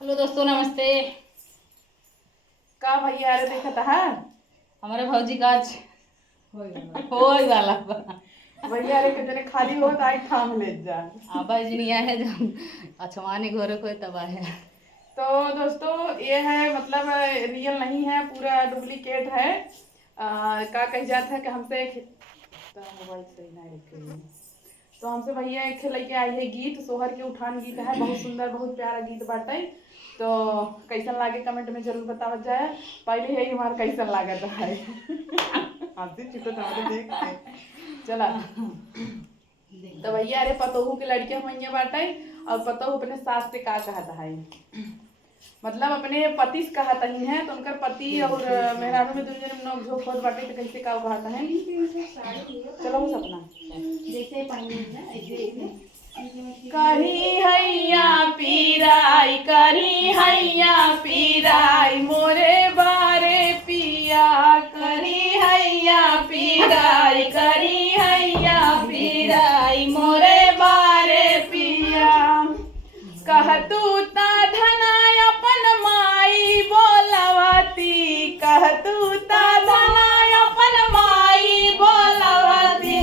Hello दोस्तों, नमस्ते। का भैया अरे देखा था हमारे भौजी का आज होई वाला बा। भैया अरे के जने खाली हो तो आई ठाम ले जा। आबा जनिया है जब अछवाने घोरे कोई तबाह है। तो दोस्तों ये है मतलब रियल नहीं है, पूरा डुप्लीकेट है। का कह जाता है कि हमसे तो मोबाइल सही ना रखे हुए। तो हमसे भैया एक लेके आई है गीत, सोहर के उठान गीत है, बहुत सुंदर बहुत प्यारा गीत बाटे। तो कैसन लागे कमेंट में जरूर बतावत जाए। पहले यही हमारा कैसन लागत है हंसी चुको तुम्हारे देख के चला। तो भैया अरे पतोहू के लड़के मैया बाटे और पतोहू अपने सास से का कहता है, मतलब अपने पति से कहता ही है। तो उनकर पति और मेहरारू में दुनिया में नोक झोंक होत बाटे तो कैसे का कहता है। चलो वो सपना जैसे पानी ना ऐसे करी हैया पीराई, करी हैया पीराई मोरे बारे पिया, करी हैया पीराई, करी हैया पीराई मोरे बारे पिया। कह तू ता धनाय अपन माई बोलवती, कह तू ता धनाय अपन माई बोलवती।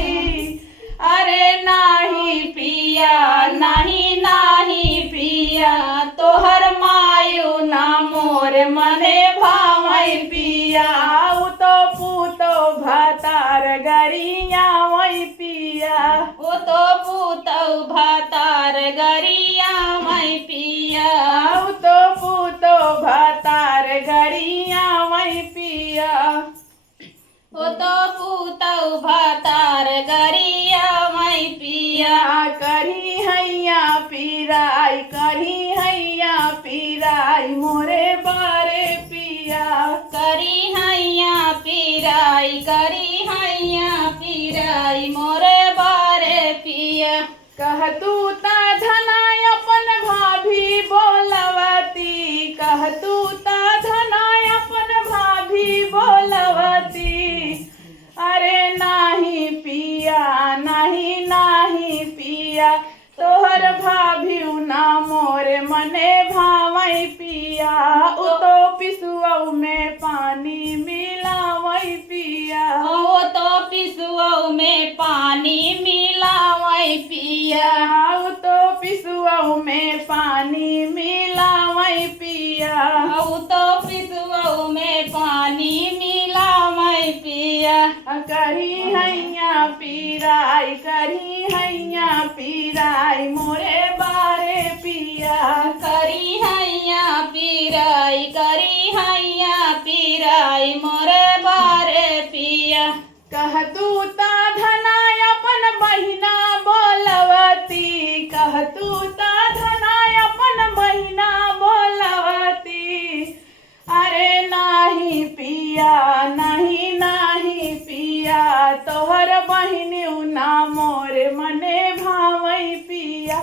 अरे नाही पिया नाही नाही पिया, तोहर मायू ना मोर मने भावई पिया। उ तो पूतो भातार गरिया वही पिया, वो तो पूतौ भातार गरिया मैं पिया। उ तो पूतो भातार गरिया वही पिया। वो तो पूतौ भातार गरिया मैं पिया। करी हैया पीराई, करी हैया पीराई मोरे बारे पिया। करी हैया पीराई, करी हैया पीराई मोरे बारे पिया। कह तू ता धनाय अपन भाभी बोलवती, कह तू ता धनाय अपन भाभी बोलवती। अरे नाही पिया नाही नाही पिया, तोहर भाभी ना मोरे मने भावई पिया। उ तो पिसुआ में पानी मिलावई पिया, वो तो पिसुआ में पानी मिलावई पिया। उ तो पिसुआ में पानी मिलावई पिया। वो तो पिसुआ में पानी मिलावई पिया। करी हैया पीराई, करी हैया पीराई मोरे बारे पिया। करी हैया पीराई, करी हैया पीराई मोरे बारे पिया। कह तू ता धनाय अपन बहिना बोलवती, कह तू ता धनाय अपन बहिना बोलवती। अरे नाही पिया नाही नाही पिया, तोहर बहिनी ना मोरे मने भावई पिया।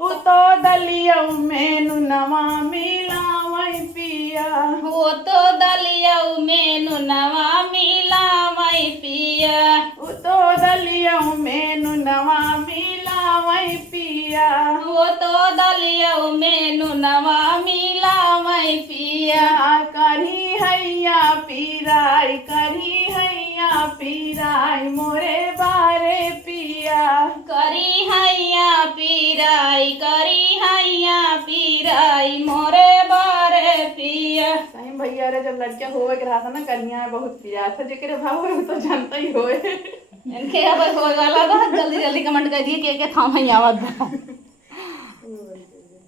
उ तो दलिया में नुनवा मिलावई पिया, वो तो दलिया में नुनवा मिलावई पिया। उ तो दलिया में नुनवा मिलावई पिया। वो तो दलिया में नुनवा मिलावई पिया। करी हैया पीराई, करी हैया पीराई मोरे बारे पिया। करी हैया पीराई, करी हैया पीराई मोरे बारे पिया। सही भैया रे, जब लड़कियां होवे के रहा था ना कन्या बहुत प्यार था, जेकरे भाव है तो जानता ही होए। इनके अब होए वाला बा, जल्दी जल्दी कमेंट कर दिए के थाम है आवत बा।